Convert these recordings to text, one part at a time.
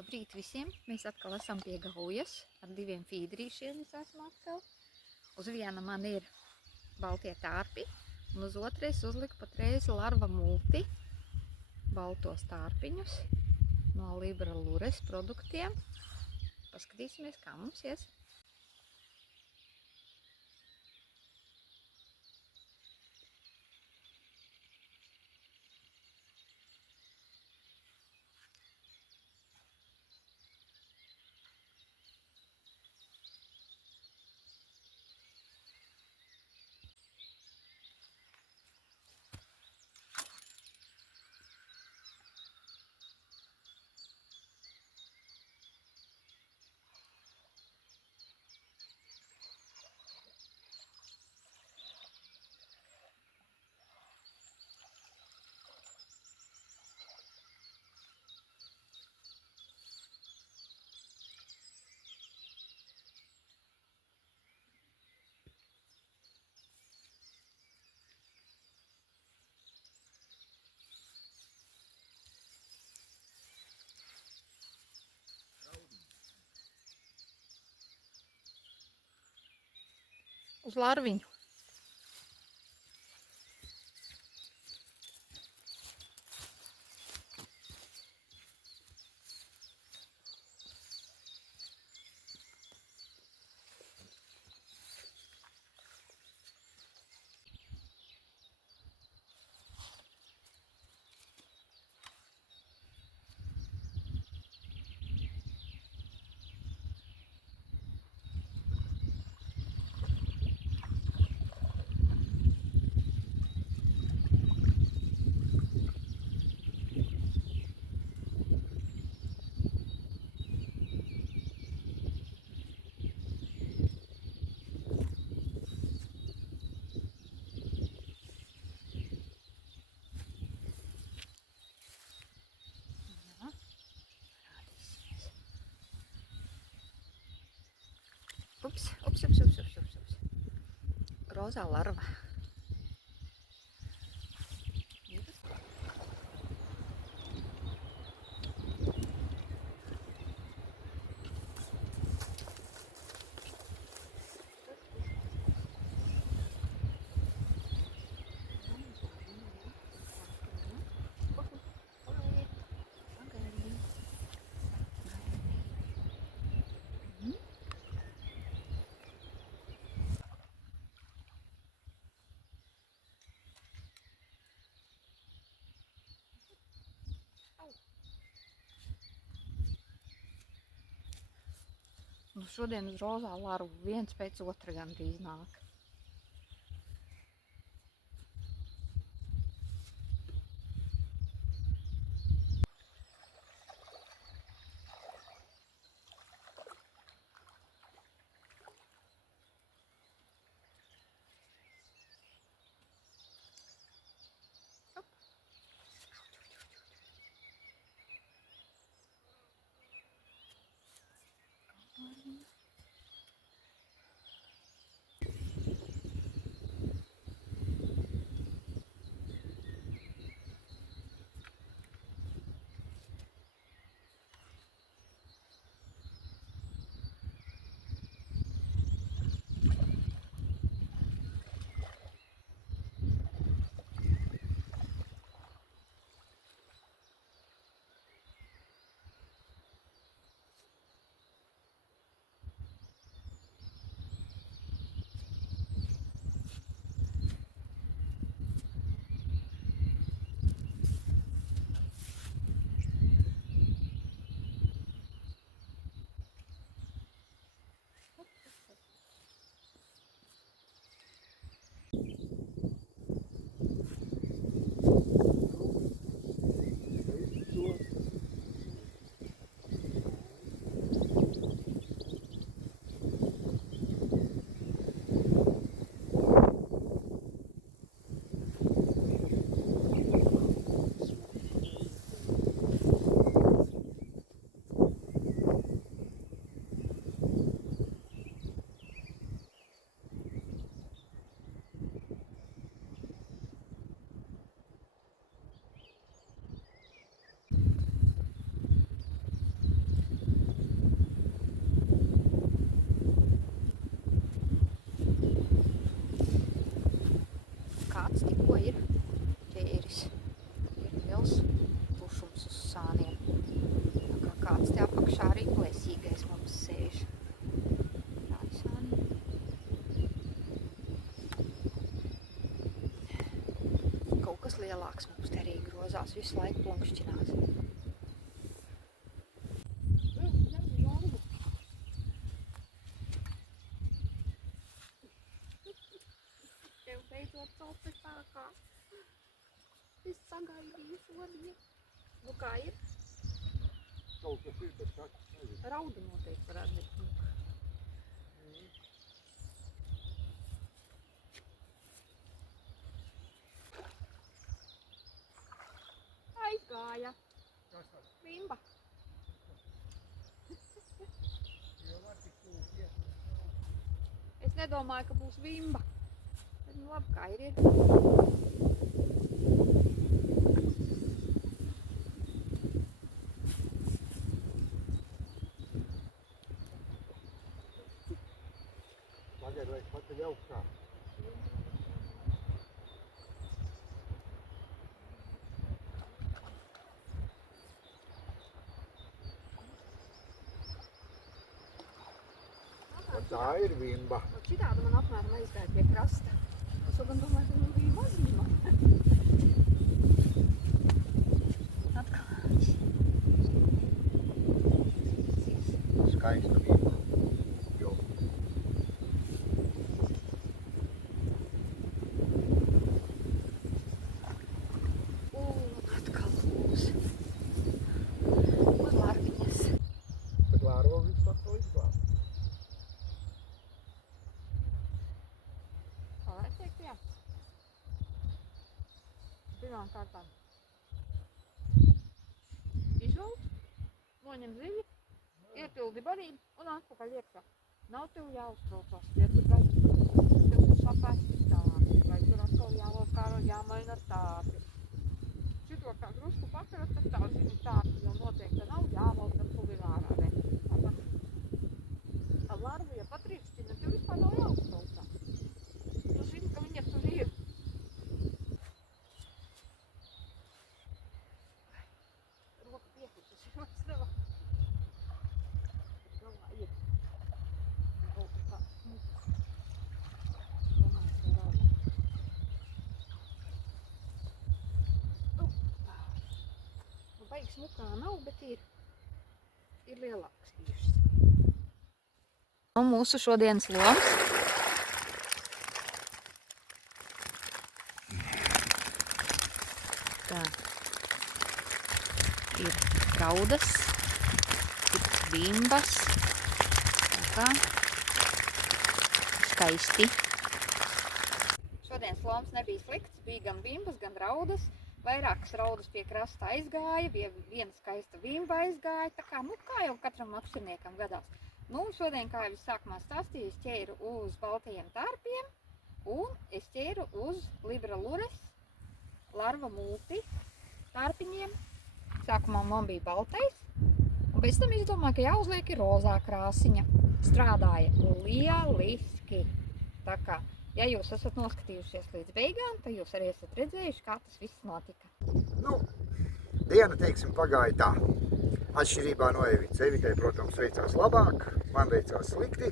Labrīt visiem! Mēs atkal esam pie gaujas ar 2 fīdrīšiem. Es esmu atkal. Uz viena man ir baltie tārpi, un uz otru es uzliku patreiz larva multi, baltos tārpiņus no Libra Lures produktiem. Paskatīsimies, kā mums ies. Uz larviņu. Ups. Rozā larva. Nu, šodien uz rozā larvu viens pēc otra gandrīz nāk. visu laiku plunkšķinās. Tev beidzot cope sākā. Es sagaidīju šodien. Nu kā ir? Kaut kas ir, bet kas nezinu. Rauda noteikti varētu būt. Aizgāja. Kas tas? Vimba. Jo var tik tūk iet. Es nedomāju, ka būs vimba. Bet nu labi, kā ir. Tagad vajag pakaļ augstā. Tā ir vimba. Šitāda man apmēram aizgāja pie krasta. Es jau gan domāju, ka man bija mazīma. Atkal. Skaista vimba. Jo. Atkal būs. Un larviņas. Bet lārva visu atkal izglāb. Pirmām kārtām izvelc, noņem ziļi, iepildi barību un atpakaļ iekšā. Nav tev jāuztraucās, ja tu redzi, tev sapēsti tāpi, vai tur atkal jāvelk ārā jāmaina tāpi. Šito kā drusku pakarat, tad tā zini tāpi jau noteikti nav jāvelk, tad tu ir ārā, ne? Tāpat. Tā larva, ja patrīkšķina, tev vispār nav jāuztraucās. Tu zini, ka viņa tur ir. Baigi smukā nav, bet ir lielāks bišķis. Un mūsu šodienas loms. Tā. Ir raudas, ir vimbas. Tā kā. Skaisti. Šodienas loms nebija slikts, bija gan vimbas, gan raudas. Vairākas raudas pie krasta aizgāja, viena skaista vimba aizgāja, tā kā, nu, kā jau katram makšķerniekam gadās. Nu, šodien, kā jau es sākumā stāstīju, es ķēru uz baltajiem tārpiem un es ķēru uz Libra lures larva multi tārpiņiem. Sākumā man bija baltais, un pēc tam izdomāju, ka jāuzliek ir rozā krāsiņa. Strādāja lieliski, tā kā. Ja jūs esat noskatījušies līdz beigām, tad jūs arī esat redzējuši, kā tas viss notika. Nu, diena, teiksim, pagāja tā. Atšķirībā no Evitas. Evitai, protams, veicās labāk, man veicās slikti,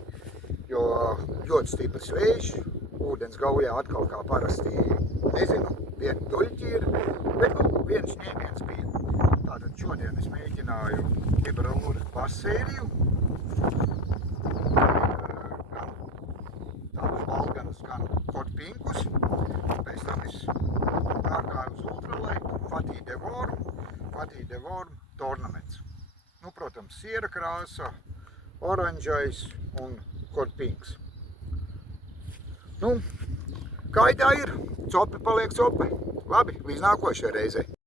jo ļoti stiprs vējš, ūdens gaujā atkal kā parasti, nezinu, viena duļķi ir, bet nu, viens ņēmiens bija. Tātad šodien es mēģināju Libra lures basēriju. Gan hotpinkus, pēc tam es pārgāju uz ultralaiku Fatī de Worm Tornaments. Nu, protams, siera krāsa, oranžais un hotpinks. Nu, kā tā ir? Cope paliek cope. Labi, līdz nākošajai reizei.